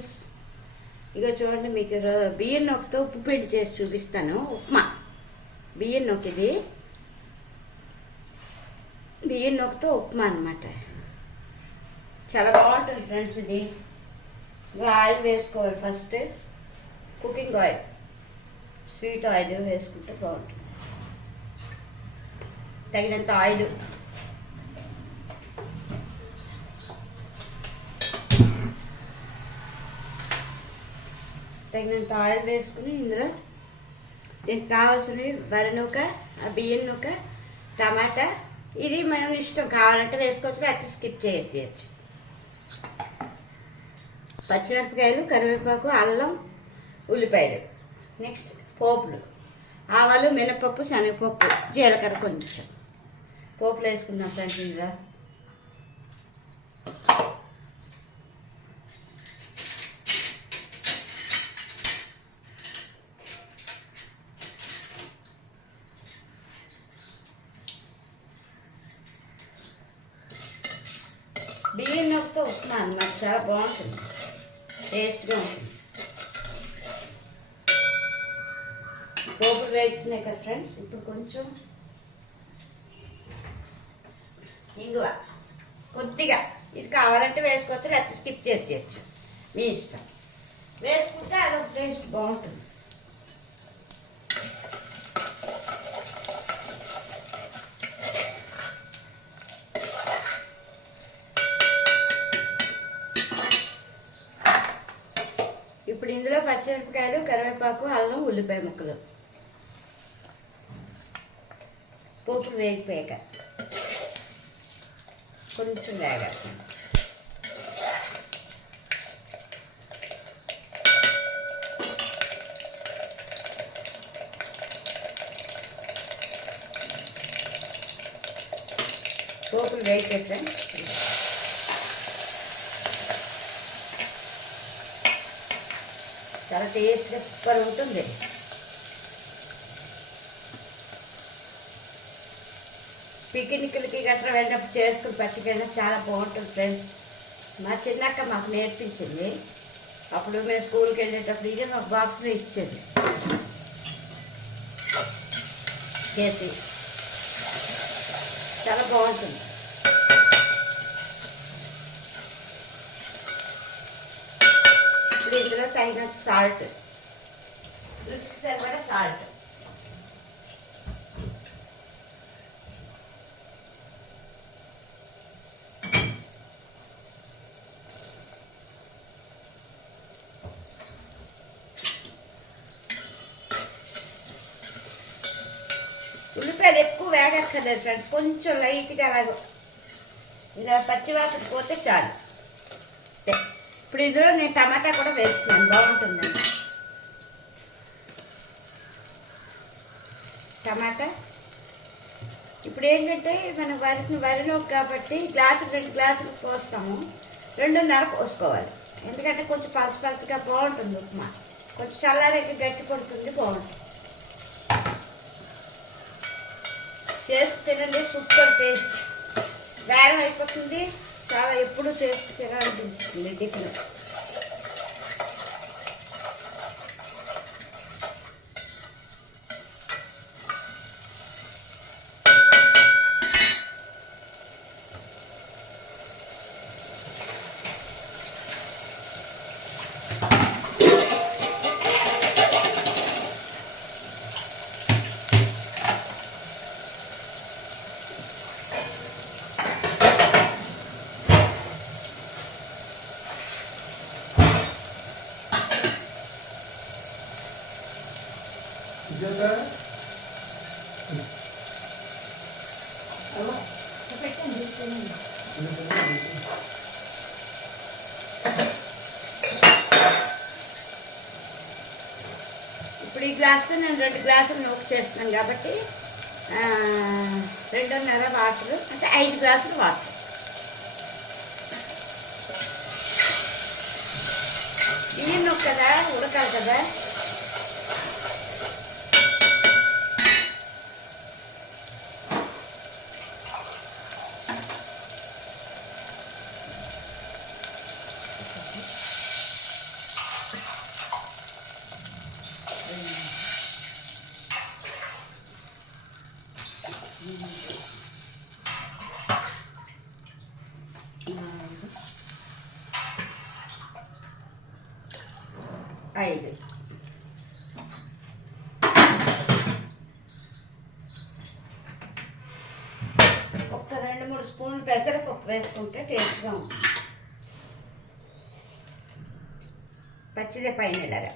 Friends, ఇక చూడండి మీకు బియ్యం నొక్కితో ఉప్పు పిండి చేసి చూపిస్తాను. ఉప్మా బియ్యం నొక్కిది, బియ్యం నొక్కితో ఉప్మా అనమాట. చాలా బాగుంటుంది ఫ్రెండ్స్. ఇది ఆయిల్ వేసుకోవాలి. First cooking oil, sweet oil వేసుకుంటే బాగుంటుంది. తగినంత ఆయిల్, తగినంత ఆయిల్ వేసుకుని ఇందులో దీనికి కావాల్సినవి వరి నూక, బియ్యం నూక, టమాటా. ఇది మనం ఇష్టం, కావాలంటే వేసుకోవచ్చు, లేకపోతే స్కిప్ చేసేయచ్చు. పచ్చిమిరపకాయలు, కరివేపాకు, అల్లం, ఉల్లిపాయలు. నెక్స్ట్ పోపులు, ఆవాలు, మినపప్పు, శనగపప్పు, జీలకర్ర కొంచెం పోపులు వేసుకుందాం ఫ్రెండ్స్. ఇందులో బియ్యం నొక్కితో ఉప్మా అన్నమాట. చాలా బాగుంటుంది, టేస్ట్గా ఉంటుంది. పోపులు వేస్తున్నాయి కదా ఫ్రెండ్స్. ఇప్పుడు కొంచెం ఇంగువ కొద్దిగా, ఇది కావాలంటే వేసుకోవచ్చు, లేకపోతే స్కిప్ చేసేయచ్చు, మీ ఇష్టం. వేసుకుంటే అదొక టేస్ట్ బాగుంటుంది. ఇప్పుడు ఇందులో పచ్చిమిరపకాయలు, కరివేపాకు, అల్లం, ఉల్లిపాయ ముక్కలు, పోపులు వేగిపోయాక కొంచెం వేగాలి. పోపులు వేగిపోయి ఫ్రెండ్స్, చాలా టేస్ట్గా సూపర్ ఉంటుంది. పిక్నిక్లకి గట్రా వెళ్ళినప్పుడు చేసుకుని పచ్చికైనా చాలా బాగుంటుంది ఫ్రెండ్స్. మా చిన్నక్క మాకు నేర్పించింది. అప్పుడు మేము స్కూల్కి వెళ్ళేటప్పుడు ఇది మాకు బాక్స్లో ఇచ్చేది చేసి. చాలా బాగుంటుంది. ఇప్పుడు ఇందులో తగినంత సాల్ట్, రుచికి సరిపడా సాల్ట్, ఉల్లిపాయలు ఎక్కువ వేగక్కర్లేదు ఫ్రెండ్స్, కొంచెం లైట్గా అలాగ ఇలా పచ్చివాసన పోతే చాలు. ఇప్పుడు ఇందులో నేను టమాటా కూడా వేస్తున్నాను, బాగుంటుందండి టమాటా. ఇప్పుడు ఏంటంటే మనం వరిలోకి కాబట్టి గ్లాసులు 2 గ్లాసులు పోస్తాము, 2.5 పోసుకోవాలి. ఎందుకంటే కొంచెం పలచగా బాగుంటుంది ఉప్మా. కొంచెం చల్లారేకి గట్టి పడుతుంది, బాగుంటుంది. చేసి తినండి, సూపర్ టేస్ట్. వేరం అయిపోతుంది, చాలా ఎప్పుడు టేస్ట్ తినాలనిపిస్తుంది టిఫిన్. ఇప్పుడు ఈ గ్లాస్తో నేను 2 గ్లాసులు నూక చేస్తున్నాను కాబట్టి 2.5 వాటర్, అంటే 5 గ్లాసులు వాటర్. బియ్యం నూక కదా, ఉడకాలి కదా. 5. ఒక 2-3 స్పూన్లు పెసరపప్పు వేసుకుంటే టేస్ట్గా ఉంటుంది. పచ్చిదే పైన ఇలాగా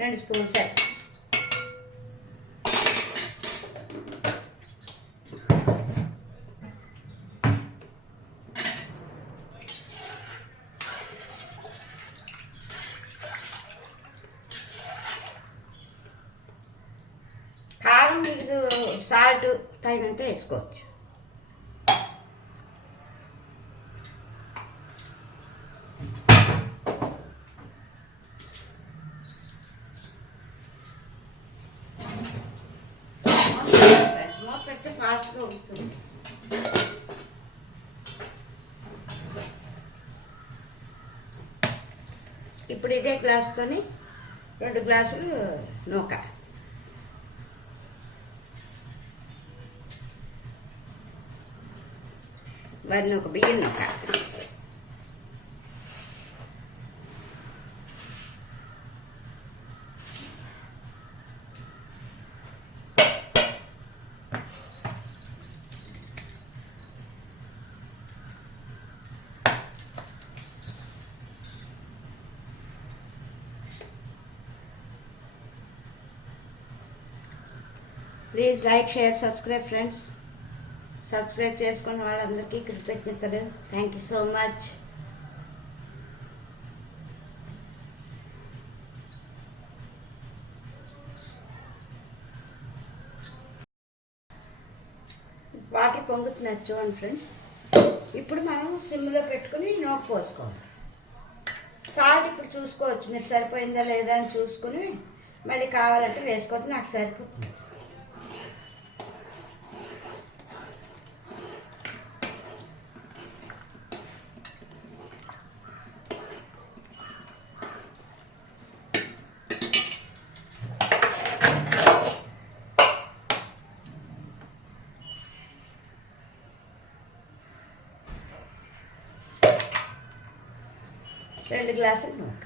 2 స్పూన్లు సరి. కారం మీరు సాల్ట్ తగినంత వేసుకోవచ్చు. మూత పెడితే ఫాస్ట్గా ఉడుకుతుంది. ఇప్పుడు ఇదే గ్లాస్తోని 2 గ్లాసులు నూక, వరి నూక, బియ్యం నూక. Please like, share, subscribe friends. Subscribe చేసుకున్న వాళ్ళందరికీ కృతజ్ఞతలు. Thank you so much. Water పొంగుతున్నారు చూడండి ఫ్రెండ్స్. ఇప్పుడు మనం సిమ్లో పెట్టుకుని నూక పోసుకోవాలి. సాల్ట్ ఇప్పుడు చూసుకోవచ్చు మీరు, సరిపోయిందా లేదా అని చూసుకుని మళ్ళీ కావాలంటే వేసుకోవచ్చు. నాకు సరిపోతుంది. రెండు గ్లాసులు నూక.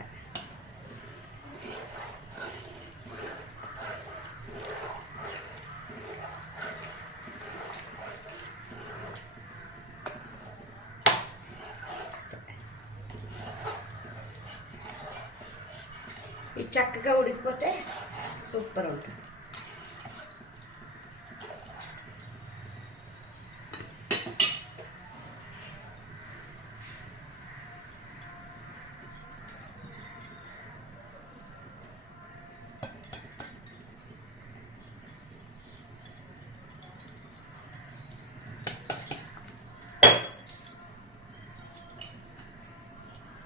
ఇది చక్కగా ఉడికిపోతే సూపర్ ఉంటుంది.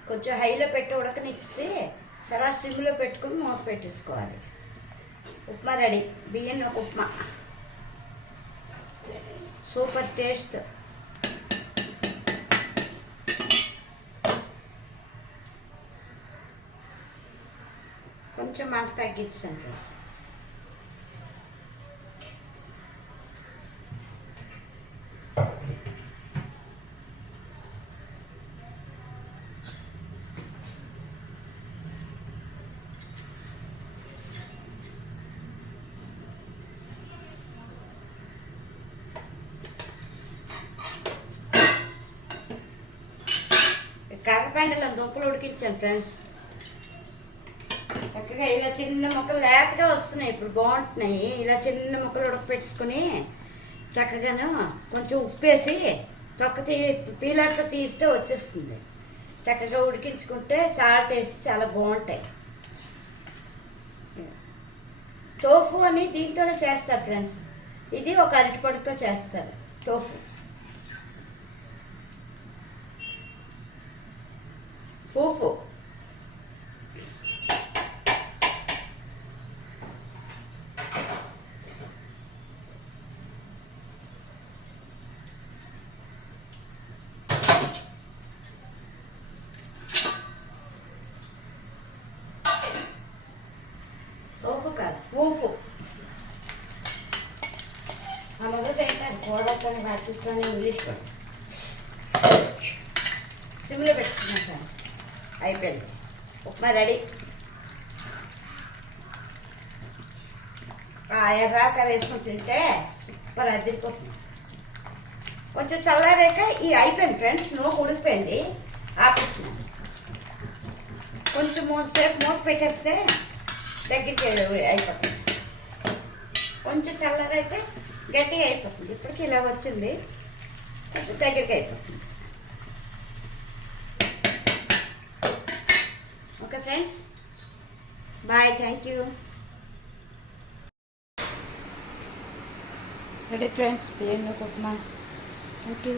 కొంచెం హైలో పెట్టి ఉడకనిచ్చి తర్వాత సిమ్లో పెట్టుకుని మూత పెట్టేసుకోవాలి. ఉప్మా రెడీ. బియ్యం ఒక ఉప్మా, సూపర్ టేస్ట్. కొంచెం మంట తగ్గించాను ఫ్రెండ్స్. కర్రపెండలో దుంపలు ఉడికించాను ఫ్రెండ్స్. చక్కగా ఇలా చిన్న ముక్కలు లేతగా వస్తున్నాయి, ఇప్పుడు బాగుంటున్నాయి. ఇలా చిన్న ముక్కలు ఉడకపెట్టుకుని చక్కగాను కొంచెం ఉప్పేసి పీలర్తో తీస్తే వచ్చేస్తుంది. చక్కగా ఉడికించుకుంటే సాల్ట్ వేసి చాలా బాగుంటాయి. టోఫు అని దీంతోనే చేస్తారు ఫ్రెండ్స్. ఇది ఒక అరటిపొడితో చేస్తారు టోఫు. ఫూఫు టోఫు కాదు, ఫూఫు. అలాగే తింటారు కూరతో వాటితో ఇంగ్లీష్ కూడా. సిమ్లో పెట్టుకున్నాం ఫ్రెండ్స్. అయిపోయింది. ఉప్మా రెడీ. ఎర్రాక వేసుకొని తింటే సూపర్ అదిరిపోతుంది. కొంచెం చల్లారాక ఈ అయిపోయింది ఫ్రెండ్స్, నూనె ఉడికిపోయింది, ఆపేస్తున్నాను. కొంచెం సేపు మూత పెట్టేస్తే దగ్గరికి అయిపోతుంది. కొంచెం చల్లారైతే గట్టిగా అయిపోతుంది. ఇప్పటికి ఇలా వచ్చింది, కొంచెం దగ్గరికి అయిపోతుంది. Okay friends, bye, thank you. Ready friends, biryani upma. Thank you.